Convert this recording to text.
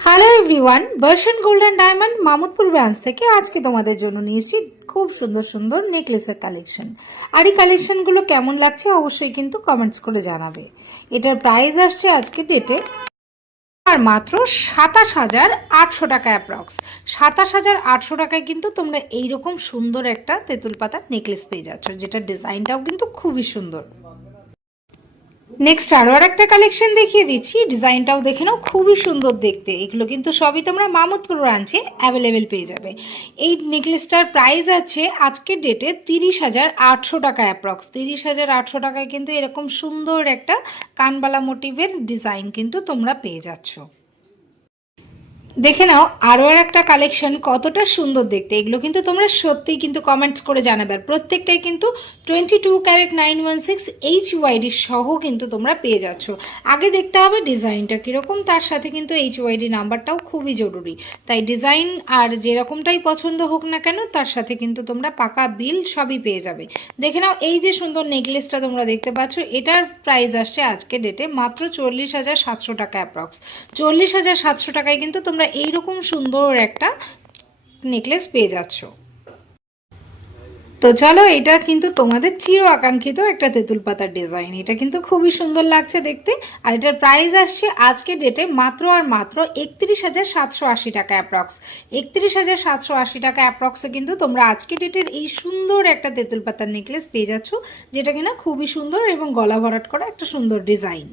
Hello everyone, বর্ষণ gold and diamond Mamudpur branch থেকে আজকে তোমাদের জন্য নিয়ে এসেছি খুব সুন্দর সুন্দর নেকলেসের কালেকশন। আর এই কালেকশনগুলো কেমন লাগছে অবশ্যই কিন্তু কমেন্টস করে জানাবে। এটার প্রাইস আসছে আজকে ডেটে আর মাত্র 27,800 টাকা অ্যাপ্রক্স। 27,800 টাকায় কিন্তু তোমরা এইরকম সুন্দর একটা তেঁতুল পাতার নেকলেস পেয়ে যাচ্ছ, যেটার ডিজাইনটাও কিন্তু খুবই সুন্দর। নেক্সট আরো একটা কালেকশন দেখিয়ে দিচ্ছি, ডিজাইনটাও দেখে নাও, খুবই সুন্দর দেখতে। এগুলো কিন্তু সবই তোমরা মামুদপুর ব্রাঞ্চে অ্যাভেলেবেল পেয়ে যাবে। এই নেকলেসটার প্রাইস আছে আজকের ডেটে 30,800 টাকা অ্যাপ্রক্স। 30,800 টাকায় কিন্তু এরকম সুন্দর একটা কানবালা মোটিভের ডিজাইন কিন্তু তোমরা পেয়ে যাচ্ছ। দেখে নাও আরও একটা কালেকশন কতটা সুন্দর দেখতে। এগুলো কিন্তু তোমরা সত্যিই কিন্তু কমেন্টস করে জানাবে। আর প্রত্যেকটাই কিন্তু 22 ক্যারেট 916 HYD সহ কিন্তু তোমরা পেয়ে যাচ্ছ। আগে দেখতে হবে ডিজাইনটা কীরকম, তার সাথে কিন্তু HYD নাম্বারটাও খুবই জরুরি। তাই ডিজাইন আর যেরকমটাই পছন্দ হোক না কেন, তার সাথে কিন্তু তোমরা পাকা বিল সবই পেয়ে যাবে। দেখে নাও এই যে সুন্দর নেকলেসটা তোমরা দেখতে পাচ্ছ, এটার প্রাইস আসছে আজকে ডেটে মাত্র 40,700 টাকা অ্যাপ্রক্স। 40,700 টাকায় কিন্তু তোমরা এইরকম সুন্দর একটা নেকলেস পেয়ে যাচ্ছ। তো চলো, এটা কিন্তু তোমাদের চির আকাঙ্ক্ষিত একটা তেঁতুল পাতার ডিজাইন। এটা কিন্তু খুবই সুন্দর লাগছে দেখতে। আর এটার প্রাইস আসছে আজকে ডেটে মাত্র আর মাত্র 31,780 টাকা অ্যাপ্রক্স। 31,780 টাকা অ্যাপ্রক্সে কিন্তু তোমরা আজকে ডেটের এই সুন্দর একটা তেঁতুল পাতার নেকলেস পেয়ে যাচ্ছ, যেটা কিনা খুবই সুন্দর এবং গলা ভরাট করা একটা সুন্দর ডিজাইন।